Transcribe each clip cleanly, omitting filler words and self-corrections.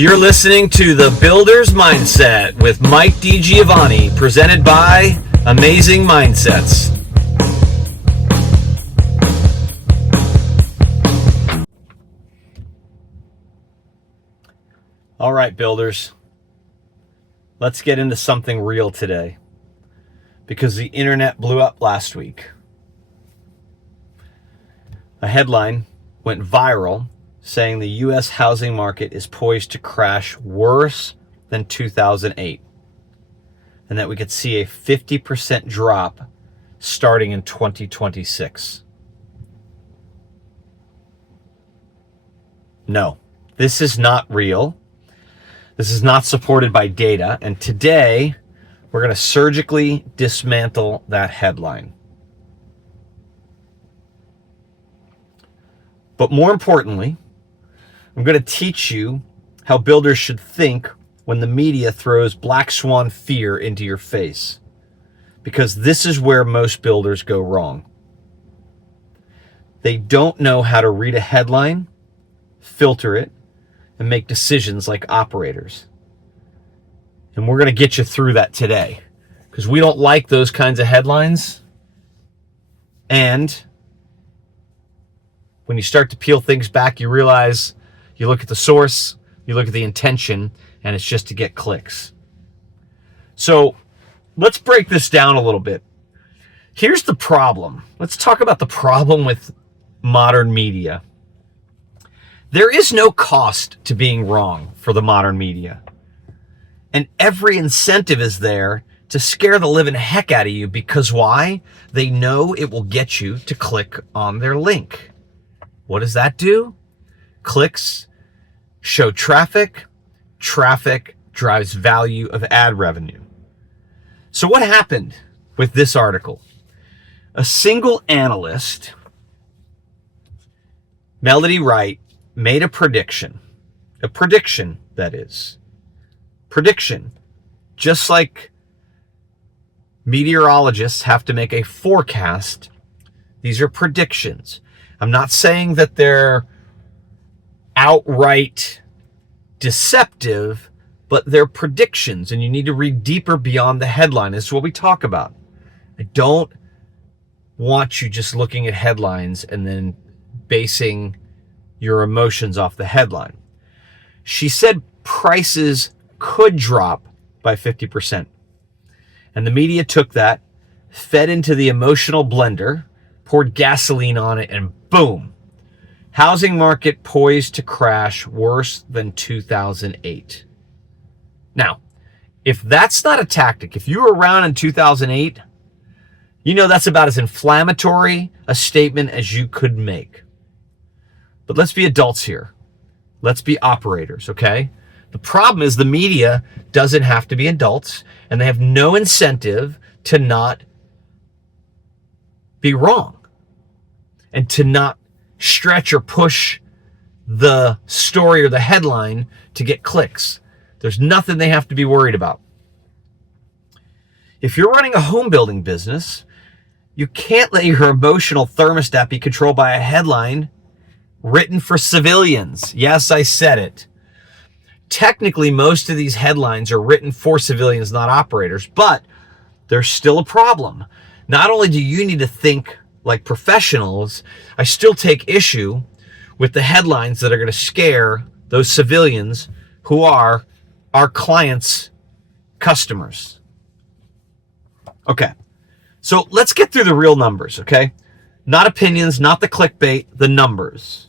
You're listening to The Builder's Mindset with Mike DiGiovanni, presented by Amazing Mindsets. All right, builders, let's get into something real today because the internet blew up last week. A headline went viral saying the U.S. housing market is poised to crash worse than 2008, and that we could see a 50% drop starting in 2026. No, this is not real. This is not supported by data, and today we're going to surgically dismantle that headline. But more importantly, I'm going to teach you how builders should think when the media throws black swan fear into your face, because this is where most builders go wrong. They don't know how to read a headline, filter it, and make decisions like operators. And we're going to get you through that today, because we don't like those kinds of headlines. And when you start to peel things back, you realize you look at the source, you look at the intention, and it's just to get clicks. So let's break this down a little bit. Here's the problem. Let's talk about the problem with modern media. There is no cost to being wrong for the modern media. And every incentive is there to scare the living heck out of you, because why? They know it will get you to click on their link. What does that do? Clicks show traffic. Traffic drives value of ad revenue. So what happened with this article? A single analyst, Melody Wright, made a prediction, that is. Prediction. Just like meteorologists have to make a forecast, these are predictions. I'm not saying that they're outright deceptive, but they're predictions, and you need to read deeper beyond the headline. This is what we talk about. I don't want you just looking at headlines and then basing your emotions off the headline. She said prices could drop by 50%. And the media took that, fed into the emotional blender, poured gasoline on it, and boom. Housing market poised to crash worse than 2008. Now, if that's not a tactic, if you were around in 2008, you know that's about as inflammatory a statement as you could make. But let's be adults here. Let's be operators, okay? The problem is the media doesn't have to be adults, and they have no incentive to not be wrong and to not stretch or push the story or the headline to get clicks. There's nothing they have to be worried about. If you're running a home building business, you can't let your emotional thermostat be controlled by a headline written for civilians. Yes, I said it. Technically, most of these headlines are written for civilians, not operators, but there's still a problem. Not only do you need to think like professionals, I still take issue with the headlines that are going to scare those civilians who are our clients' customers. Okay, so let's get through the real numbers, okay? Not opinions, not the clickbait, the numbers.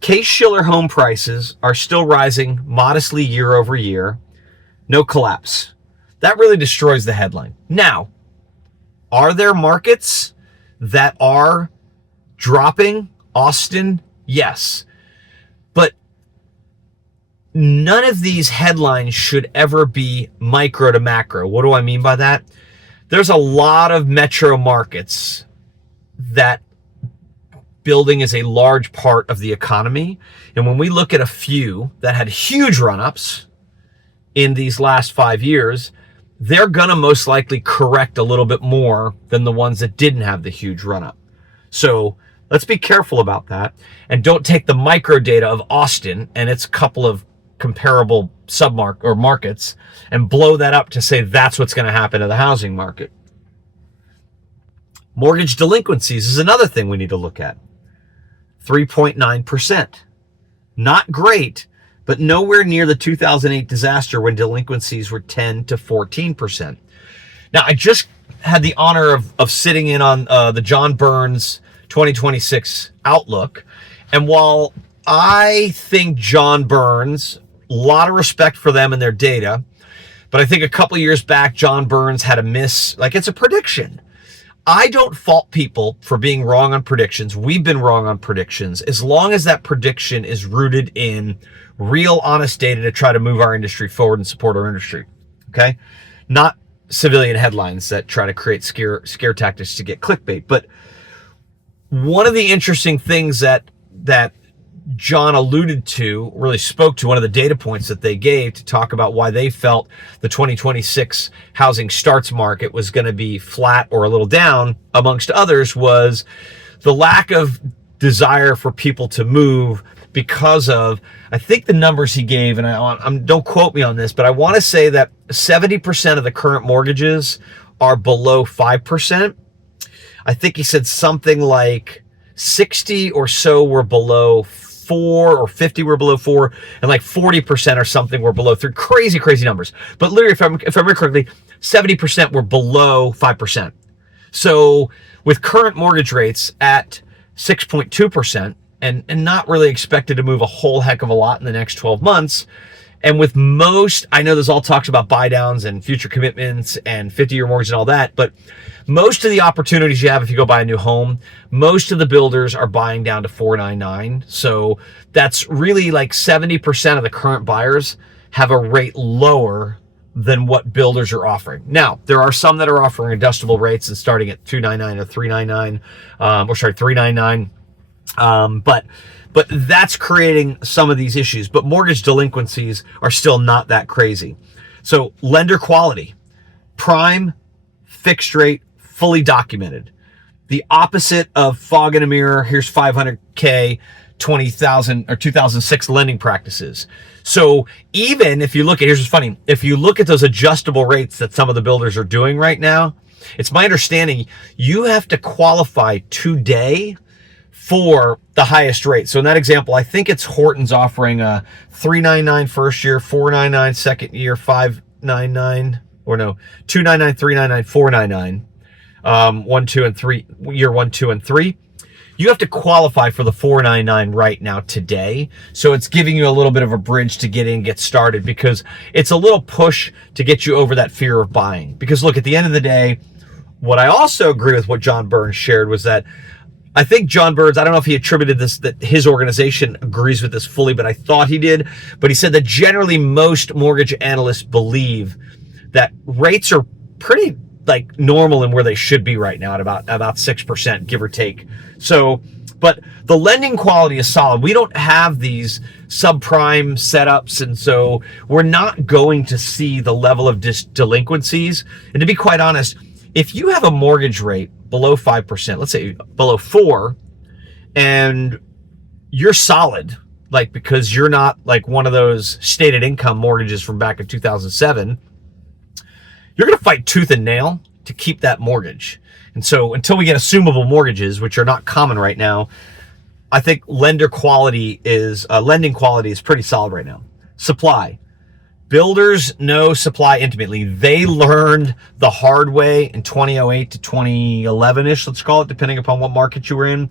Case-Shiller home prices are still rising modestly year over year. No collapse. That really destroys the headline. Now, are there markets that are dropping? Austin, yes. But none of these headlines should ever be micro to macro. What do I mean by that? There's a lot of metro markets that building is a large part of the economy. And when we look at a few that had huge run-ups in these last 5 years, they're going to most likely correct a little bit more than the ones that didn't have the huge run-up. So let's be careful about that. And don't take the micro data of Austin and its couple of comparable submarket or markets and blow that up to say that's what's going to happen to the housing market. Mortgage delinquencies is another thing we need to look at. 3.9%. Not great, but nowhere near the 2008 disaster when delinquencies were 10 to 14%. Now, I just had the honor of sitting in on the John Burns 2026 Outlook. And while I think John Burns, a lot of respect for them and their data, but I think a couple of years back, John Burns had a miss, like it's a prediction. I don't fault people for being wrong on predictions. We've been wrong on predictions as long as that prediction is rooted in real, honest data to try to move our industry forward and support our industry. Okay? Not civilian headlines that try to create scare tactics to get clickbait. But one of the interesting things that John alluded to, really spoke to one of the data points that they gave to talk about why they felt the 2026 housing starts market was going to be flat or a little down, amongst others, was the lack of desire for people to move because of, I think the numbers he gave, and don't quote me on this, but I want to say that 70% of the current mortgages are below 5%. I think he said something like 60 or so were below 4 or 50 were below 4, and like 40% or something were below 3. Crazy numbers. But literally, if I remember correctly, 70% were below 5%. So with current mortgage rates at 6.2% and not really expected to move a whole heck of a lot in the next 12 months, and with most, I know there's all talks about buy downs and future commitments and 50-year mortgage and all that, but most of the opportunities you have if you go buy a new home, most of the builders are buying down to 4.99. So that's really like 70% of the current buyers have a rate lower than what builders are offering. Now, there are some that are offering adjustable rates and starting at 2.99 or 3.99, 3.99. But that's creating some of these issues. But mortgage delinquencies are still not that crazy. So lender quality, prime, fixed rate, fully documented. The opposite of fog in a mirror. Here's 500K, 20,000 or 2006 lending practices. So even if you look at, here's what's funny, if you look at those adjustable rates that some of the builders are doing right now, it's my understanding you have to qualify today for the highest rate. So in that example, I think it's Horton's offering a 3.99 first year, 4.99 second year, 5.99 or no, 2.99, 3.99, 4.99, 1, 2, and 3, year 1, 2, and 3. You have to qualify for the 4.99 right now today. So it's giving you a little bit of a bridge to get in, get started, because it's a little push to get you over that fear of buying. Because look, at the end of the day, what I also agree with what John Burns shared was that I think John Burns, I don't know if he attributed this, that his organization agrees with this fully, but I thought he did. But he said that generally most mortgage analysts believe that rates are pretty like normal and where they should be right now at about 6%, give or take. So, but the lending quality is solid. We don't have these subprime setups, and so we're not going to see the level of delinquencies. And to be quite honest, if you have a mortgage rate below 5%, let's say below 4, and you're solid, like because you're not like one of those stated income mortgages from back in 2007, you're going to fight tooth and nail to keep that mortgage. And so until we get assumable mortgages, which are not common right now, I think lending quality is pretty solid right now. Supply. Builders know supply intimately. They learned the hard way in 2008 to 2011-ish, let's call it, depending upon what market you were in.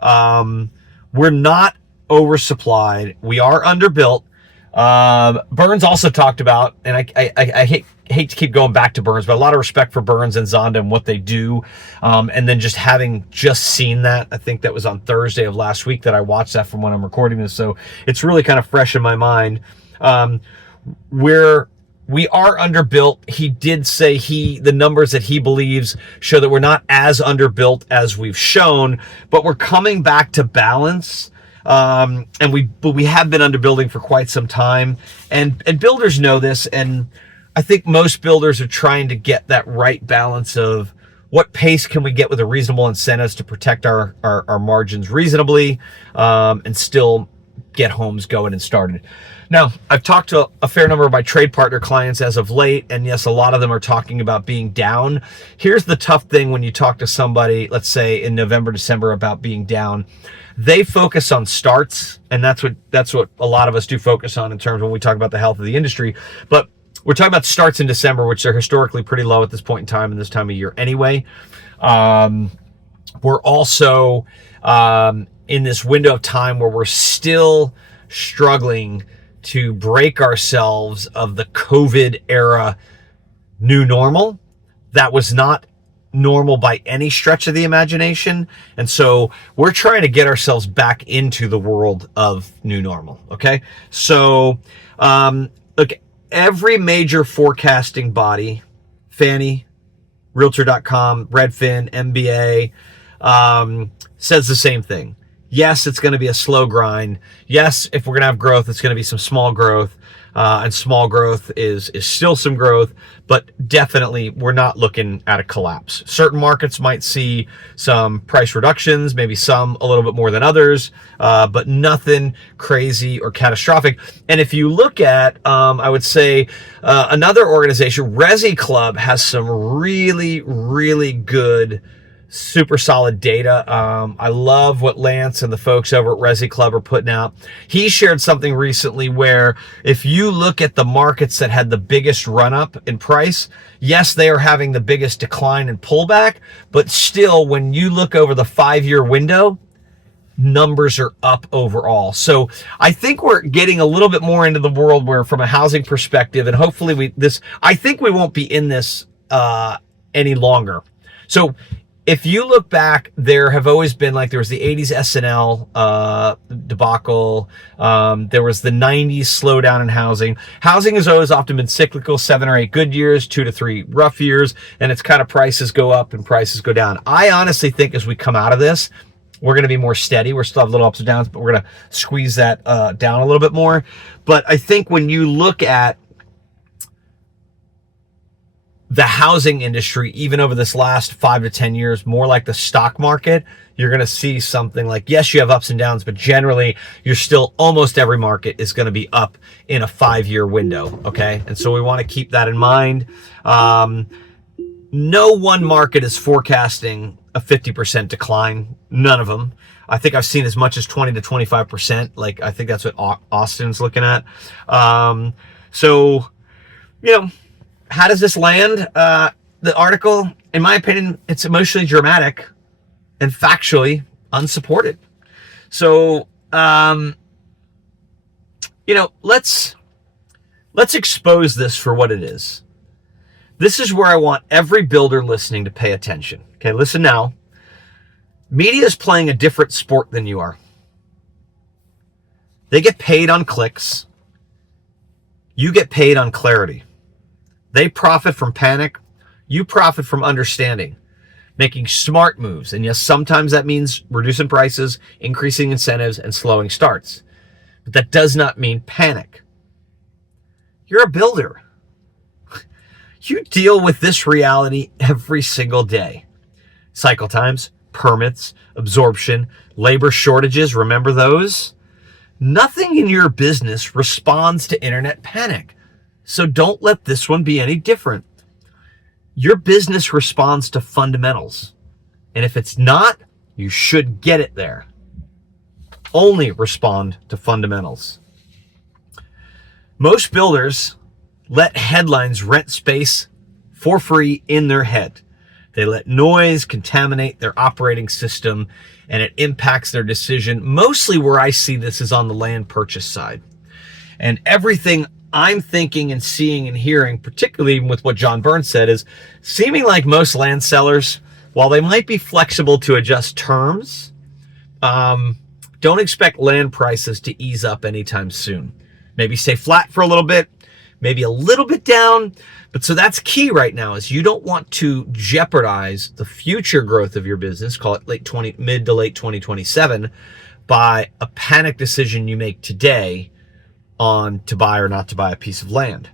We're not oversupplied. We are underbuilt. Burns also talked about, and I hate to keep going back to Burns, but a lot of respect for Burns and Zonda and what they do. And then having seen that, I think that was on Thursday of last week that I watched that from when I'm recording this. So it's really kind of fresh in my mind. We are underbuilt. He did say the numbers that he believes show that we're not as underbuilt as we've shown, but we're coming back to balance. But we have been underbuilding for quite some time, and builders know this, and I think most builders are trying to get that right balance of what pace can we get with a reasonable incentives to protect our margins reasonably, and still get homes going and started. Now, I've talked to a fair number of my trade partner clients as of late, and yes, a lot of them are talking about being down. Here's the tough thing when you talk to somebody, let's say in November, December, about being down. They focus on starts, and that's what a lot of us do focus on in terms when we talk about the health of the industry. But we're talking about starts in December, which are historically pretty low at this point in time and this time of year anyway. We're also in this window of time where we're still struggling to break ourselves of the COVID era new normal. That was not normal by any stretch of the imagination. And so we're trying to get ourselves back into the world of new normal. Okay. So, look, every major forecasting body, Fannie, Realtor.com, Redfin, MBA, says the same thing. Yes, it's going to be a slow grind. Yes, if we're going to have growth, it's going to be some small growth. And small growth is still some growth, but definitely we're not looking at a collapse. Certain markets might see some price reductions, maybe some a little bit more than others, but nothing crazy or catastrophic. And if you look at, I would say another organization, Resi Club, has some really, really good, super solid data. I love what Lance and the folks over at Resi Club are putting out. He shared something recently where if you look at the markets that had the biggest run up in price, yes, they are having the biggest decline and pullback, but still when you look over the 5-year window, numbers are up overall. So I think we're getting a little bit more into the world where from a housing perspective, and hopefully I think we won't be in this any longer. So if you look back, there have always been, like, there was the 80s SNL debacle. There was the 90s slowdown in housing. Housing has always often been cyclical, 7 or 8 good years, 2 to 3 rough years, and it's kind of prices go up and prices go down. I honestly think as we come out of this, we're going to be more steady. We're still have little ups and downs, but we're going to squeeze that down a little bit more. But I think when you look at the housing industry, even over this last 5 to 10 years, more like the stock market, you're going to see something like, yes, you have ups and downs, but generally you're still, almost every market is going to be up in a 5-year window. Okay. And so we want to keep that in mind. No one market is forecasting a 50% decline. None of them. I think I've seen as much as 20 to 25%. Like, I think that's what Austin's looking at. So, you know, how does this land? The article, in my opinion, it's emotionally dramatic and factually unsupported. So, you know, let's expose this for what it is. This is where I want every builder listening to pay attention. Okay, listen now. Media is playing a different sport than you are. They get paid on clicks. You get paid on clarity. They profit from panic. You profit from understanding, making smart moves. And yes, sometimes that means reducing prices, increasing incentives, and slowing starts. But that does not mean panic. You're a builder. You deal with this reality every single day. Cycle times, permits, absorption, labor shortages, remember those? Nothing in your business responds to internet panic. So don't let this one be any different. Your business responds to fundamentals. And if it's not, you should get it there. Only respond to fundamentals. Most builders let headlines rent space for free in their head. They let noise contaminate their operating system, and it impacts their decision. Mostly where I see this is on the land purchase side. And everything I'm thinking and seeing and hearing, particularly with what John Burns said, is seeming like most land sellers, while they might be flexible to adjust terms, don't expect land prices to ease up anytime soon. Maybe stay flat for a little bit, maybe a little bit down. But so that's key right now, is you don't want to jeopardize the future growth of your business, call it mid to late 2027, by a panic decision you make today on to buy or not to buy a piece of land.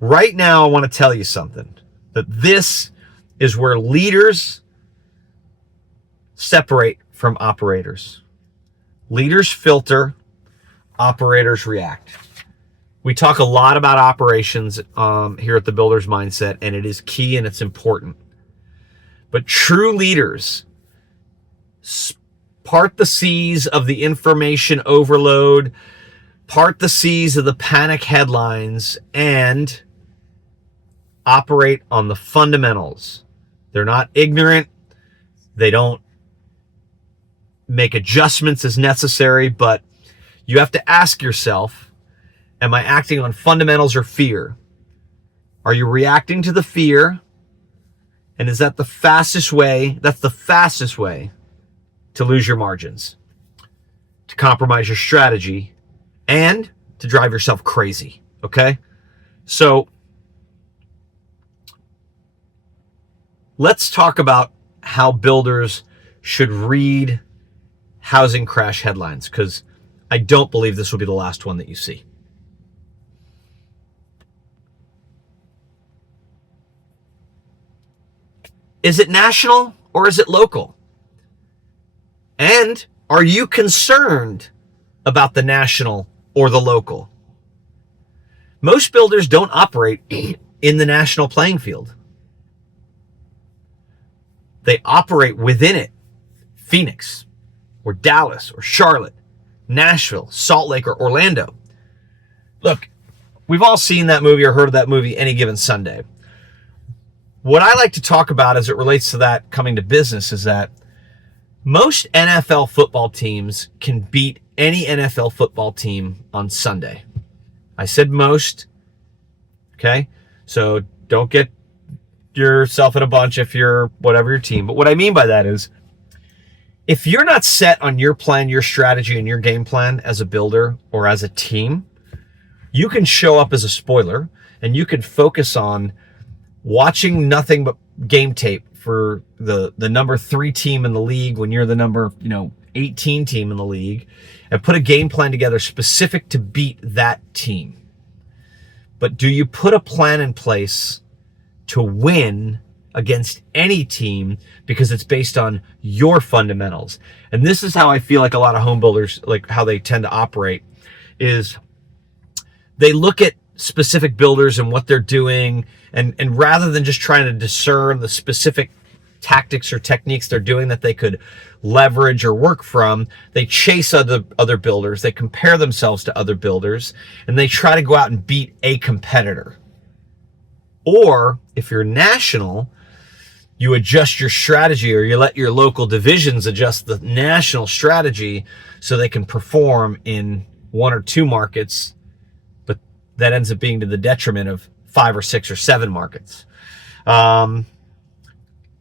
Right now, I want to tell you something, that this is where leaders separate from operators. Leaders filter, operators react. We talk a lot about operations here at the Builder's Mindset, and it is key and it's important. But true leaders part the seas of the information overload, part the seas of the panic headlines, and operate on the fundamentals. They're not ignorant. They don't make adjustments as necessary, but you have to ask yourself, am I acting on fundamentals or fear? Are you reacting to the fear? And is that the fastest way? That's the fastest way to lose your margins, to compromise your strategy, and to drive yourself crazy. Okay? So let's talk about how builders should read housing crash headlines, because I don't believe this will be the last one that you see. Is it national or is it local? And are you concerned about the national or the local? Most builders don't operate in the national playing field. They operate within it. Phoenix or Dallas or Charlotte, Nashville, Salt Lake, or Orlando. Look, we've all seen that movie or heard of that movie, Any Given Sunday. What I like to talk about as it relates to that coming to business is that most NFL football teams can beat any NFL football team on Sunday. I said most, okay? So don't get yourself in a bunch if you're whatever your team. But what I mean by that is, if you're not set on your plan, your strategy, and your game plan as a builder or as a team, you can show up as a spoiler and you can focus on watching nothing but game tape for the number 3 team in the league when you're the number 18 team in the league, and put a game plan together specific to beat that team. But do you put a plan in place to win against any team because it's based on your fundamentals? And this is how I feel like a lot of home builders, like how they tend to operate, is they look at specific builders and what they're doing, and rather than just trying to discern the specific tactics or techniques they're doing that they could leverage or work from, they chase other builders, they compare themselves to other builders, and they try to go out and beat a competitor. Or if you're national, you adjust your strategy, or you let your local divisions adjust the national strategy so they can perform in 1 or 2 markets, but that ends up being to the detriment of 5 or 6 or 7 markets.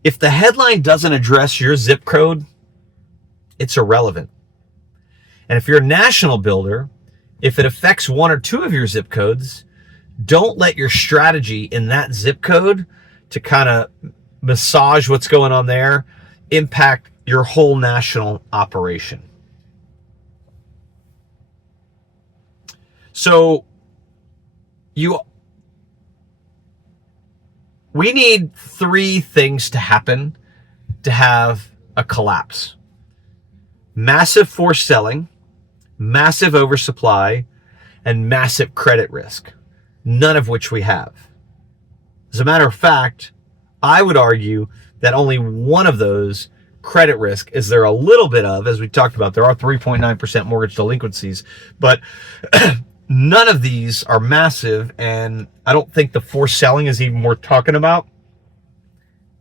If the headline doesn't address your zip code, it's irrelevant. And if you're a national builder, if it affects 1 or 2 of your zip codes, don't let your strategy in that zip code to kind of massage what's going on there impact your whole national operation. So we need 3 things to happen to have a collapse: massive forced selling, massive oversupply, and massive credit risk, none of which we have. As a matter of fact, I would argue that only one of those, credit risk, is there a little bit of. As we talked about, there are 3.9% mortgage delinquencies, but none of these are massive, and I don't think the forced selling is even worth talking about.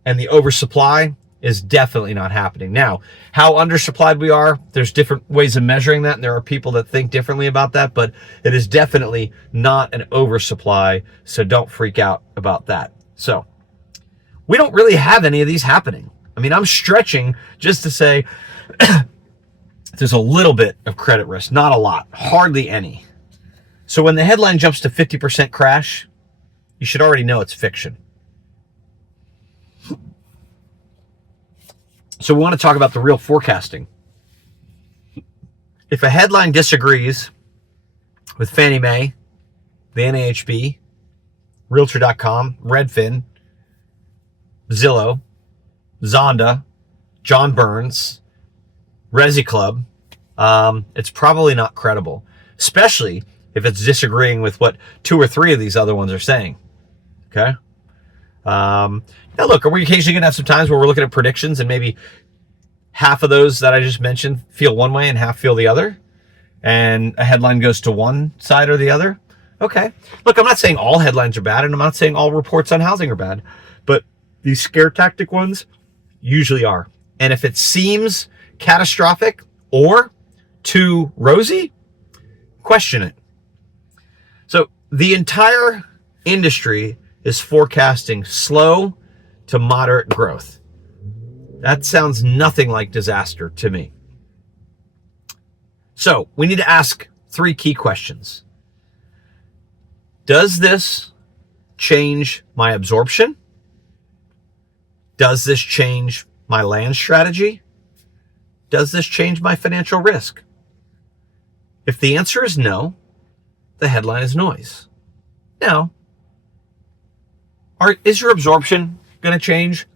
And the oversupply is definitely not happening. Now, how undersupplied we are, there's different ways of measuring that, and there are people that think differently about that, but it is definitely not an oversupply, so don't freak out about that. So we don't really have any of these happening. I mean, I'm stretching just to say there's a little bit of credit risk, not a lot, hardly any. So when the headline jumps to 50% crash, you should already know it's fiction. So we want to talk about the real forecasting. If a headline disagrees with Fannie Mae, the NAHB, Realtor.com, Redfin, Zillow, Zonda, John Burns, Resi Club, it's probably not credible, especially if it's disagreeing with what 2 or 3 of these other ones are saying. Okay. Now look, are we occasionally going to have some times where we're looking at predictions and maybe half of those that I just mentioned feel one way and half feel the other, and a headline goes to one side or the other? Okay. Look, I'm not saying all headlines are bad, and I'm not saying all reports on housing are bad, but these scare tactic ones usually are. And if it seems catastrophic or too rosy, question it. So the entire industry is forecasting slow to moderate growth. That sounds nothing like disaster to me. So we need to ask 3 key questions. Does this change my absorption? Does this change my land strategy? Does this change my financial risk? If the answer is no, the headline is noise. Now, is your absorption going to change?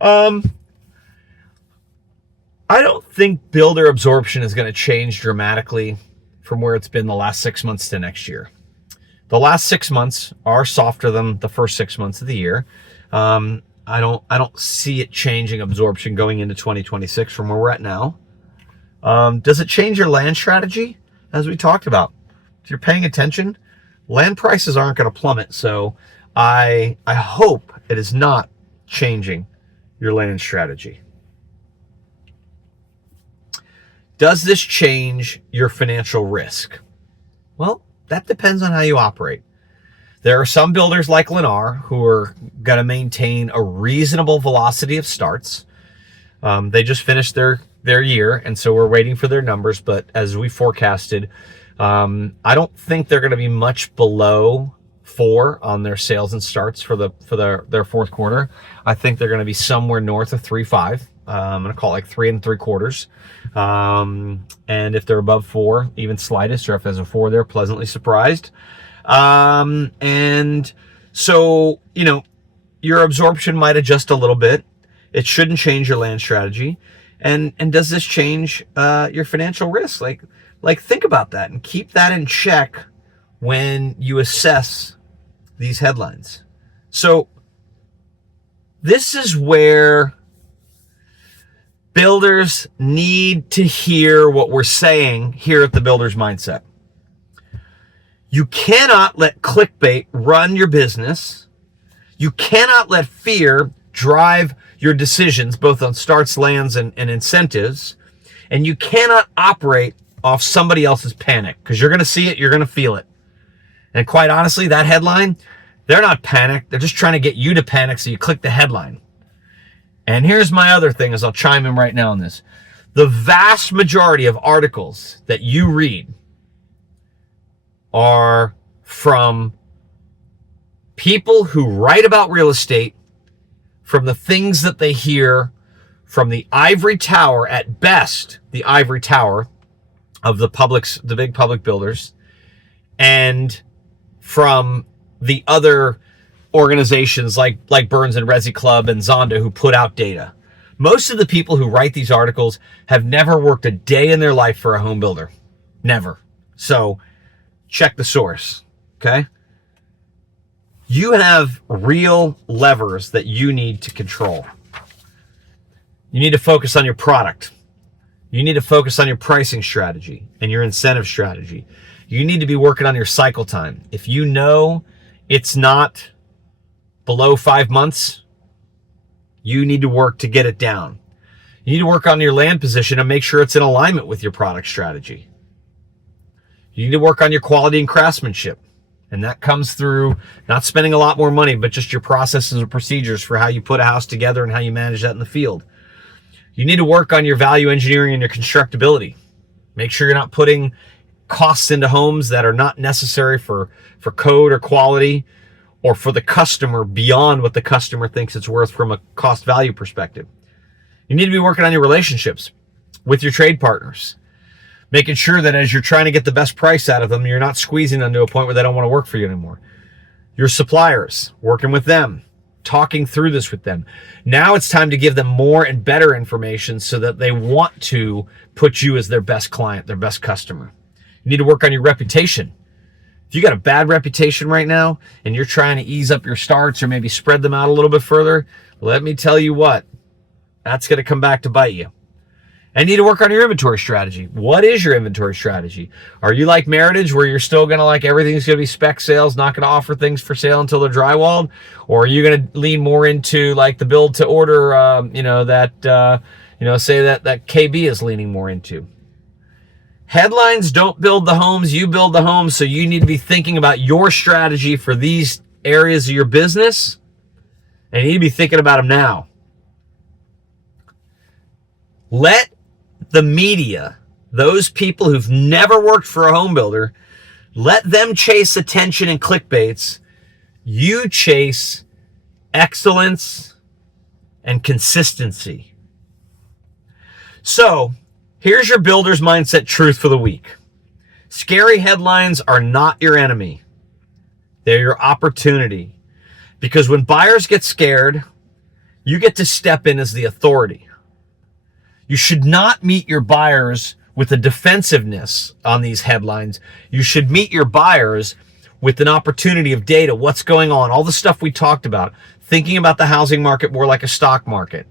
I don't think builder absorption is going to change dramatically from where it's been the last 6 months to next year. The last 6 months are softer than the first 6 months of the year. I don't see it changing absorption going into 2026 from where we're at now. Does it change your land strategy? As we talked about, if you're paying attention, land prices aren't going to plummet. So I hope it is not changing your land strategy. Does this change your financial risk? Well, that depends on how you operate. There are some builders like Lennar who are going to maintain a reasonable velocity of starts. They just finished their year, and so we're waiting for their numbers. But as we forecasted, I don't think they're going to be much below 4 on their sales and starts for their fourth quarter. I think they're going to be somewhere north of 3.5. I'm going to call it like 3 3/4. And if they're above 4, even slightest, or if there's a 4, they're pleasantly surprised. And so, your absorption might adjust a little bit. It shouldn't change your land strategy. And does this change your financial risk? Like think about that and keep that in check when you assess these headlines. So this is where builders need to hear what we're saying here at the Builder's Mindset. You cannot let clickbait run your business. You cannot let fear drive your decisions, both on starts, lands, and incentives. And you cannot operate off somebody else's panic, because you're going to see it, you're going to feel it. And quite honestly, that headline, they're not panicked. They're just trying to get you to panic so you click the headline. And here's my other thing, as I'll chime in right now on this. The vast majority of articles that you read are from people who write about real estate, from the things that they hear from the ivory tower, at best, the ivory tower of the big public builders, and from the other organizations like Burns and Resi Club and Zonda, who put out data. Most of the people who write these articles have never worked a day in their life for a home builder. Never. So check the source, okay? You have real levers that you need to control. You need to focus on your product. You need to focus on your pricing strategy and your incentive strategy. You need to be working on your cycle time. If you know it's not below 5 months, you need to work to get it down. You need to work on your land position and make sure it's in alignment with your product strategy. You need to work on your quality and craftsmanship. And that comes through not spending a lot more money, but just your processes and procedures for how you put a house together and how you manage that in the field. You need to work on your value engineering and your constructability. Make sure you're not putting costs into homes that are not necessary for code or quality, or for the customer beyond what the customer thinks it's worth from a cost value perspective. You need to be working on your relationships with your trade partners, making sure that as you're trying to get the best price out of them, you're not squeezing them to a point where they don't want to work for you anymore. Your suppliers, working with them, talking through this with them. Now it's time to give them more and better information so that they want to put you as their best client, their best customer. You need to work on your reputation. If you got a bad reputation right now and you're trying to ease up your starts or maybe spread them out a little bit further, let me tell you what, that's going to come back to bite you. And you need to work on your inventory strategy. What is your inventory strategy? Are you like Meritage, where you're still going to like everything's going to be spec sales, not going to offer things for sale until they're drywalled? Or are you going to lean more into like the build to order, say that KB is leaning more into? Headlines don't build the homes, you build the homes. So you need to be thinking about your strategy for these areas of your business. And you need to be thinking about them now. Let the media, those people who've never worked for a home builder, let them chase attention and clickbaits. You chase excellence and consistency. So here's your builder's mindset truth for the week. Scary headlines are not your enemy. They're your opportunity. Because when buyers get scared, you get to step in as the authority. You should not meet your buyers with a defensiveness on these headlines. You should meet your buyers with an opportunity of data. What's going on? All the stuff we talked about. Thinking about the housing market more like a stock market.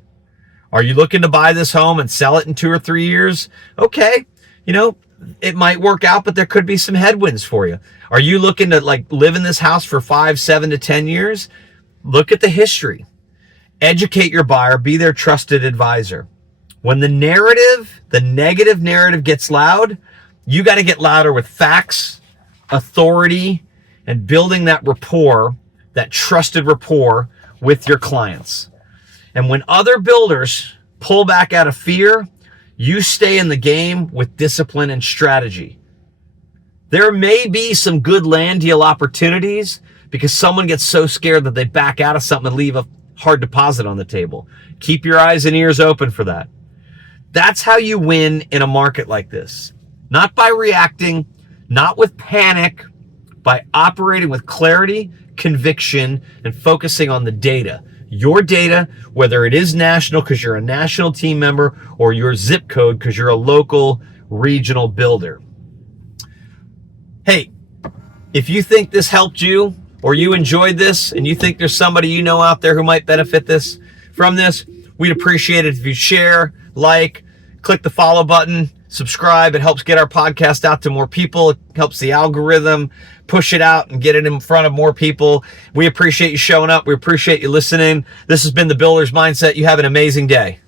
Are you looking to buy this home and sell it in 2 or 3 years? Okay. It might work out, but there could be some headwinds for you. Are you looking to live in this house for 5, 7 to 10 years? Look at the history. Educate your buyer. Be their trusted advisor. When the negative narrative gets loud, you got to get louder with facts, authority, and building that rapport, that trusted rapport with your clients. And when other builders pull back out of fear, you stay in the game with discipline and strategy. There may be some good land deal opportunities because someone gets so scared that they back out of something and leave a hard deposit on the table. Keep your eyes and ears open for that. That's how you win in a market like this. Not by reacting, not with panic, by operating with clarity, conviction, and focusing on the data. Your data, whether it is national because you're a national team member or your zip code because you're a local regional builder. Hey, if you think this helped you or you enjoyed this and you think there's somebody you know out there who might benefit from this, we'd appreciate it if you share, like, click the follow button, subscribe. It helps get our podcast out to more people. It helps the algorithm push it out and get it in front of more people. We appreciate you showing up. We appreciate you listening. This has been The Builder's Mindset. You have an amazing day.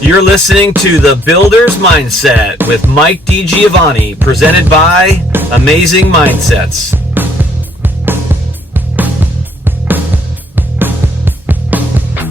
You're listening to The Builder's Mindset with Mike DiGiovanni, presented by Amazing Mindsets.